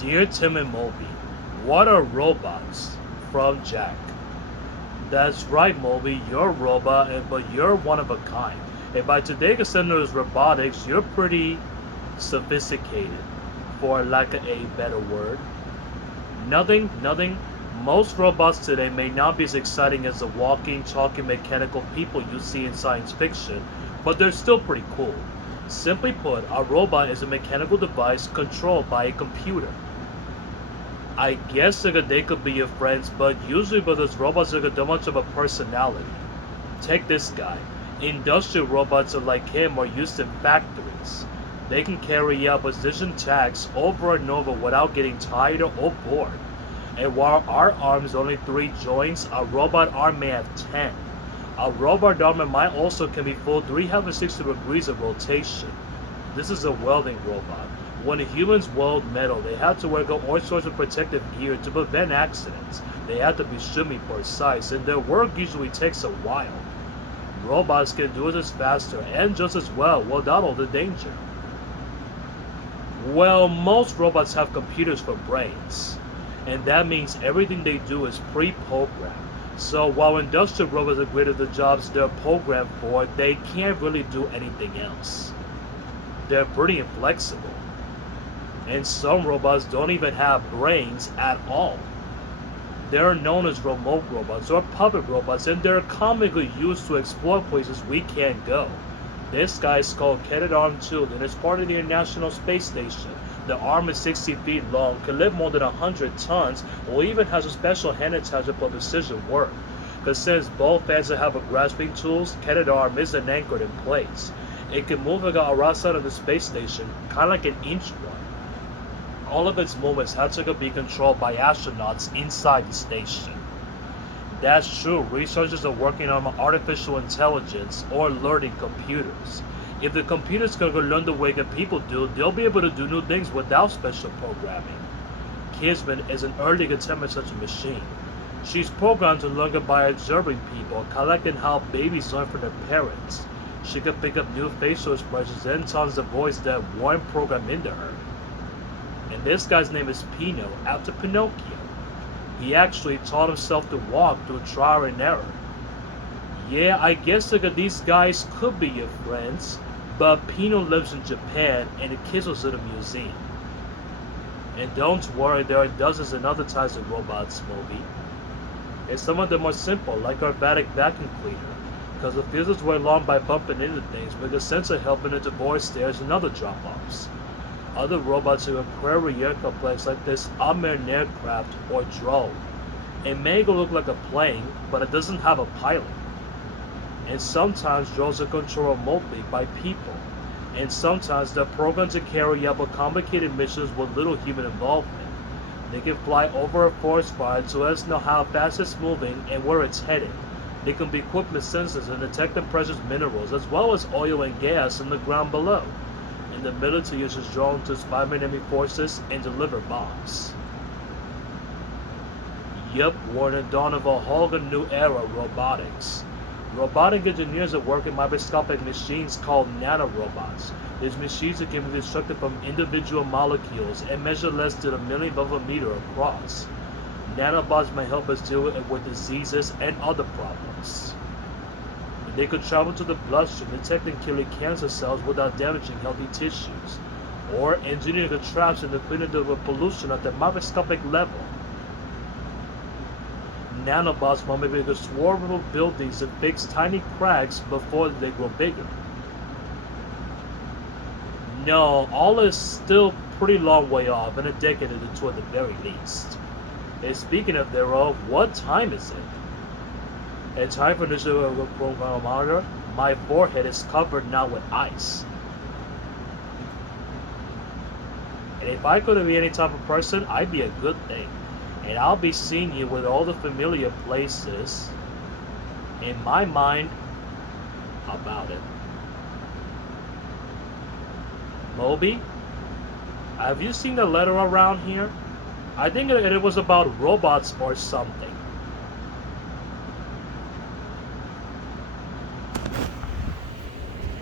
Dear Tim and Moby, what are robots? From Jack. That's right, Moby, you're a robot, but you're one of a kind. And by today's standards robotics, you're pretty sophisticated, for lack of a better word. Nothing. Most robots today may not be as exciting as the walking, talking mechanical people you see in science fiction, but they're still pretty cool. Simply put, a robot is a mechanical device controlled by a computer. I guess they could be your friends, but usually because robots don't much of a personality. Take this guy. Industrial robots like him are used in factories. They can carry out precision tasks over and over without getting tired or bored. And while our arms only 3 joints, a robot arm may have 10. A robot arm might also can be full 360 degrees of rotation. This is a welding robot. When the humans weld metal, they have to wear all sorts of protective gear to prevent accidents. They have to be extremely precise, and their work usually takes a while. Robots can do this faster and just as well without all the danger. Well, most robots have computers for brains, and that means everything they do is pre-programmed. So while industrial robots are great at the jobs they're programmed for, they can't really do anything else. They're pretty inflexible. And some robots don't even have brains at all. They're known as remote robots or puppet robots, and they're commonly used to explore places we can't go. This guy is called Canadarm2 and is part of the International Space Station. The arm is 60 feet long, can lift more than 100 tons, or even has a special hand attachment for precision work. Because since both ends have a grasping tools, Canadarm isn't anchored in place. It can move around outside of the space station, kind of like an inchworm. All of its movements had to be controlled by astronauts inside the station. That's true, researchers are working on artificial intelligence or learning computers. If the computers can learn the way that people do, they'll be able to do new things without special programming. Kismet is an early attempt at such a machine. She's programmed to learn by observing people, collecting how babies learn from their parents. She can pick up new facial expressions and tones of voice that weren't programmed into her. And this guy's name is Pino, after Pinocchio. He actually taught himself to walk through trial and error. Yeah, I guess these guys could be your friends, but Pino lives in Japan and the kids was in a museum. And don't worry, there are dozens and other types of robots, Moby. And some of them are simple, like our Vatic vacuum cleaner, because the fuses were alarmed by bumping into things with a sensor helping it to avoid stairs and other drop-offs. Other robots are a prairie air complex like this unmanned aircraft or drone. It may look like a plane, but it doesn't have a pilot. And sometimes drones are controlled remotely by people. And sometimes they're programmed to carry out complicated missions with little human involvement. They can fly over a forest fire to let us know how fast it's moving and where it's headed. They can be equipped with sensors and detect the precious minerals as well as oil and gas in the ground below. And the military uses drones to spy on enemy forces and deliver bombs. Yep, we're in the dawn of a whole new era of robotics. Robotic engineers are working microscopic machines called nanorobots. These machines can be constructed from individual molecules and measure less than a millionth of a meter across. Nanobots may help us deal with diseases and other problems. They could travel to the bloodstream, detect and killing cancer cells without damaging healthy tissues, or engineer the traps and the cleaning of pollution at the microscopic level. Nanobots might be able to swarm over buildings and fix tiny cracks before they grow bigger. No, all is still pretty long way off, in a decade or two at the very least. And speaking of thereof, what time is it? It's time for this monitor. My forehead is covered now with ice. And if I could be any type of person, I'd be a good thing. And I'll be seeing you with all the familiar places in my mind about it. Moby, have you seen the letter around here? I think it was about robots or something.